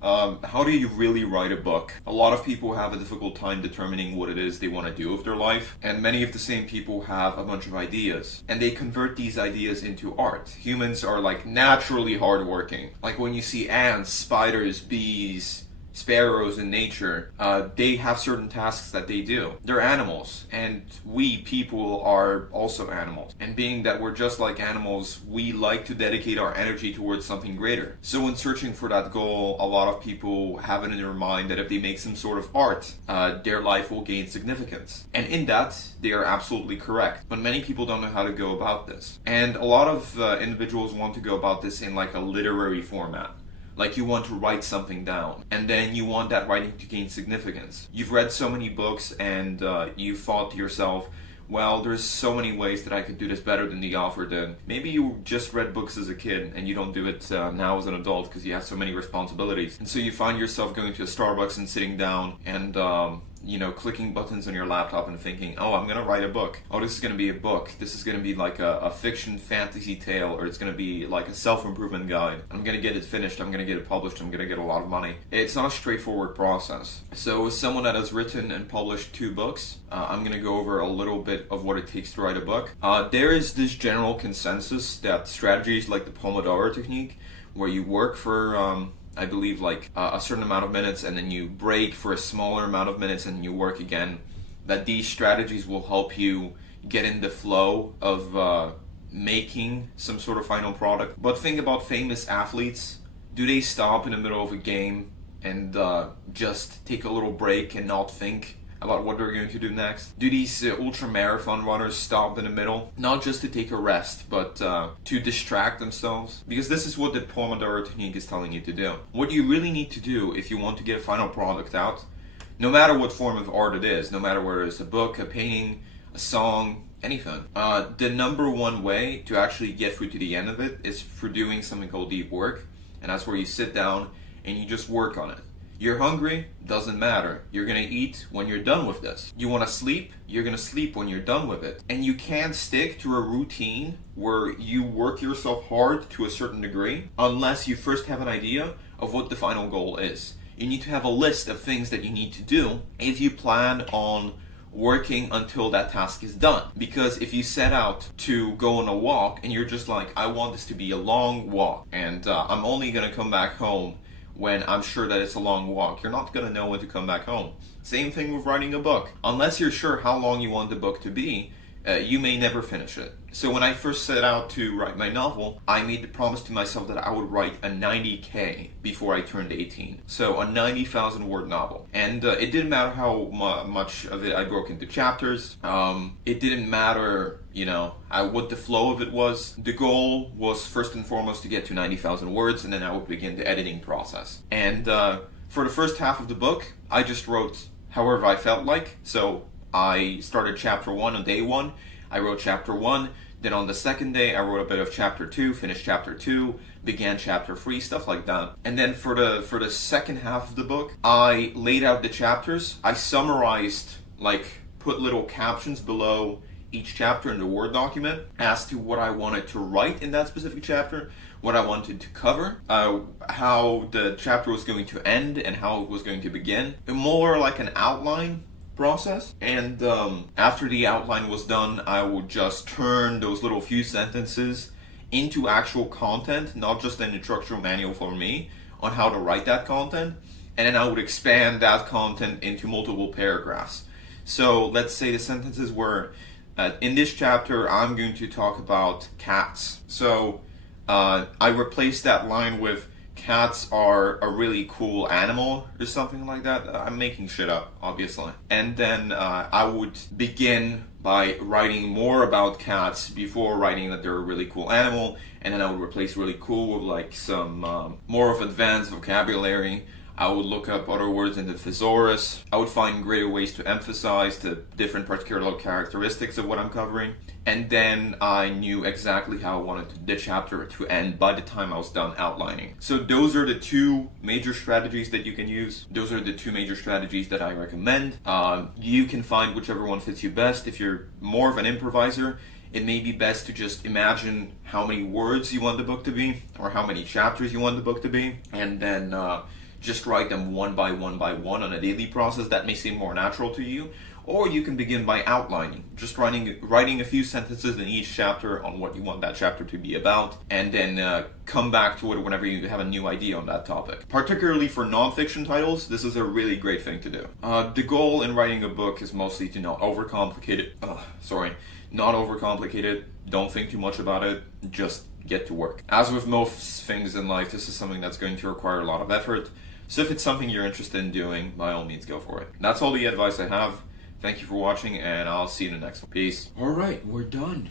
How do you really write a book? A lot of people have a difficult time determining what it is they want to do with their life, and many of the same people have a bunch of ideas, and they convert these ideas into art. Humans are like naturally hardworking. Like when you see ants, spiders, bees, sparrows in nature, they have certain tasks that they do. They're animals, and we people are also animals. And being that we're just like animals, we like to dedicate our energy towards something greater. So when searching for that goal, a lot of people have it in their mind that if they make some sort of art, their life will gain significance. And in that, they are absolutely correct. But many people don't know how to go about this. And a lot of individuals want to go about this in like a literary format. Like you want to write something down, and then you want that writing to gain significance. You've read so many books, and you thought to yourself, well, there's so many ways that I could do this better than the author did. Maybe you just read books as a kid, and you don't do it now as an adult because you have so many responsibilities. And so you find yourself going to a Starbucks and sitting down and clicking buttons on your laptop and thinking, oh, I'm going to write a book. Oh, this is going to be a book. This is going to be like a fiction fantasy tale, or it's going to be like a self-improvement guide. I'm going to get it finished. I'm going to get it published. I'm going to get a lot of money. It's not a straightforward process. So as someone that has written and published 2 books, I'm going to go over a little bit of what it takes to write a book. There is this general consensus that strategies like the Pomodoro technique, where you work for I believe like a certain amount of minutes and then you break for a smaller amount of minutes and you work again, that these strategies will help you get in the flow of making some sort of final product. But think about famous athletes. Do they stop in the middle of a game and just take a little break and not think about what they're going to do next? Do these ultra marathon runners stop in the middle, not just to take a rest, but to distract themselves? Because this is what the Pomodoro technique is telling you to do. What you really need to do if you want to get a final product out, no matter what form of art it is, no matter whether it's a book, a painting, a song, anything, the number one way to actually get through to the end of it is for doing something called deep work, and that's where you sit down and you just work on it. You're hungry? Doesn't matter. You're gonna eat when you're done with this. You wanna sleep? You're gonna sleep when you're done with it. And you can't stick to a routine where you work yourself hard to a certain degree unless you first have an idea of what the final goal is. You need to have a list of things that you need to do if you plan on working until that task is done. Because if you set out to go on a walk and you're just like, I want this to be a long walk and I'm only gonna come back home when I'm sure that it's a long walk, you're not going to know when to come back home. Same thing with writing a book. Unless you're sure how long you want the book to be, you may never finish it. So when I first set out to write my novel, I made the promise to myself that I would write a 90K before I turned 18. So a 90,000 word novel. And it didn't matter how much of it I broke into chapters. It didn't matter, what the flow of it was. The goal was first and foremost to get to 90,000 words, and then I would begin the editing process. And for the first half of the book, I just wrote however I felt like. So I started chapter 1 on day 1. I wrote chapter 1. Then on the second day, I wrote a bit of chapter 2, finished chapter 2, began chapter 3, stuff like that. And then for the second half of the book, I laid out the chapters. I summarized, put little captions below each chapter in the Word document as to what I wanted to write in that specific chapter, what I wanted to cover, how the chapter was going to end, and how it was going to begin. More like an outline process. And after the outline was done, I would just turn those little few sentences into actual content, not just an instructional manual for me on how to write that content, and then I would expand that content into multiple paragraphs. So let's say the sentences were, in this chapter I'm going to talk about cats. So I replaced that line with, cats are a really cool animal or something like that. I'm making shit up, obviously. And then I would begin by writing more about cats before writing that they're a really cool animal, and then I would replace really cool with some more of advanced vocabulary. I would look up other words in the thesaurus. I would find greater ways to emphasize the different particular characteristics of what I'm covering. And then I knew exactly how I wanted the chapter to end by the time I was done outlining. So those are the 2 major strategies that you can use. Those are the 2 major strategies that I recommend. You can find whichever one fits you best. If you're more of an improviser, it may be best to just imagine how many words you want the book to be, or how many chapters you want the book to be, and then just write them one by one on a daily process that may seem more natural to you. Or you can begin by outlining, just writing a few sentences in each chapter on what you want that chapter to be about, and then come back to it whenever you have a new idea on that topic. Particularly for nonfiction titles, this is a really great thing to do. The goal in writing a book is mostly to not overcomplicate it. Don't think too much about it. Just get to work. As with most things in life, this is something that's going to require a lot of effort. So if it's something you're interested in doing, by all means, go for it. That's all the advice I have. Thank you for watching, and I'll see you in the next one. Peace. Alright, we're done.